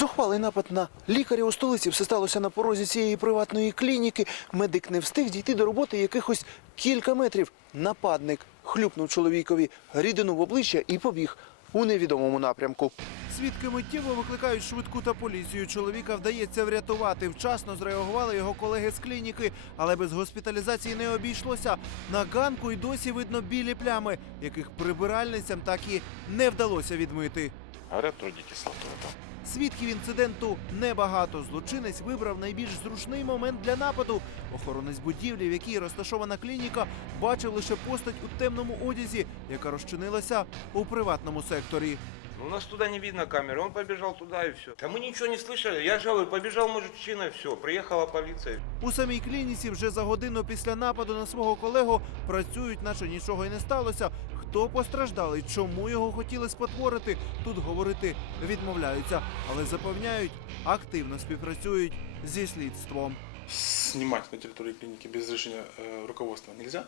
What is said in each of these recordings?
Зухвалий напад на лікаря у столиці. Все сталося на порозі цієї приватної клініки. Медик не встиг дійти до роботи якихось кілька метрів. Нападник хлюпнув чоловікові рідину в обличчя і побіг у невідомому напрямку. Свідки миттєво викликають швидку та поліцію. Чоловіка вдається врятувати. Вчасно зреагували його колеги з клініки, але без госпіталізації не обійшлося. На ганку й досі видно білі плями, яких прибиральницям так і не вдалося відмити. Говорят, вроде кислотой там. Свідків інциденту небагато. Злочинець вибрав найбільш зручний момент для нападу. Охоронець будівлі, в якій розташована клініка, бачив лише постать у темному одязі, яка розчинилася у приватному секторі. Ну, у нас туда не видно камеры, он побежал туда и все. Да мы ничего не слышали, я же говорю, побежал мужчина и все, приехала полиция. У самій клініці вже за годину після нападу на свого колегу працюють, наче нічого й не сталося. Хто постраждалий, чому його хотіли спотворити, тут говорити відмовляються, але запевняють, активно співпрацюють зі слідством. Снимать на территории клиники без разрешения э, руководства нельзя,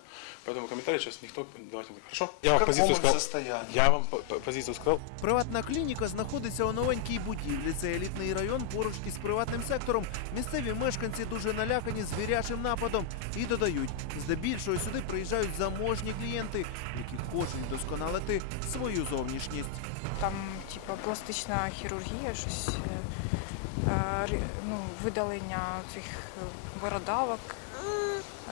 поэтому комментарий сейчас никто давать не будет. Хорошо? Я вам позицию сказал. Я вам по- по- позицию сказал. Приватна клініка знаходиться у новенькій будівлі. Це елітний район поруч із приватним сектором. Місцеві мешканці дуже налякані звірячим нападом і додають, здебільшого сюди приїжджають заможні клієнти, які хочуть вдосконалити свою зовнішність. Там, типу, пластична хірургія, щось е, видалення цих е, бородавок.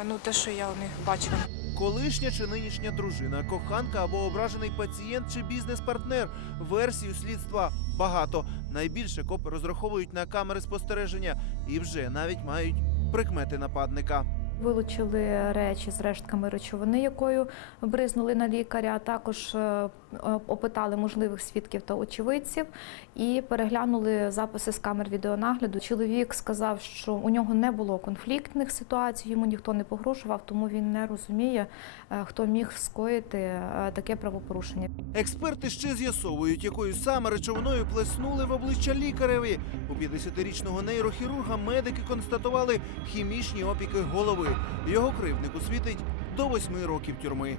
Ну, те, що я у них бачила. Колишня чи нинішня дружина, коханка або ображений пацієнт чи бізнес-партнер. Версію слідства багато. Найбільше копи розраховують на камери спостереження і вже навіть мають прикмети нападника. Вилучили речі з рештками речовини, якою бризнули на лікаря. Також е, опитали можливих свідків та очевидців і переглянули записи з камер відеонагляду. Чоловік сказав, що у нього не було конфліктних ситуацій, йому ніхто не погрожував, тому він не розуміє, е, хто міг скоїти е, таке правопорушення. Експерти ще з'ясовують, якою саме речовиною плеснули в обличчя лікареві. У 50-річного нейрохірурга медики констатували хімічні опіки голови. Його кривднику світить до 8 років тюрми.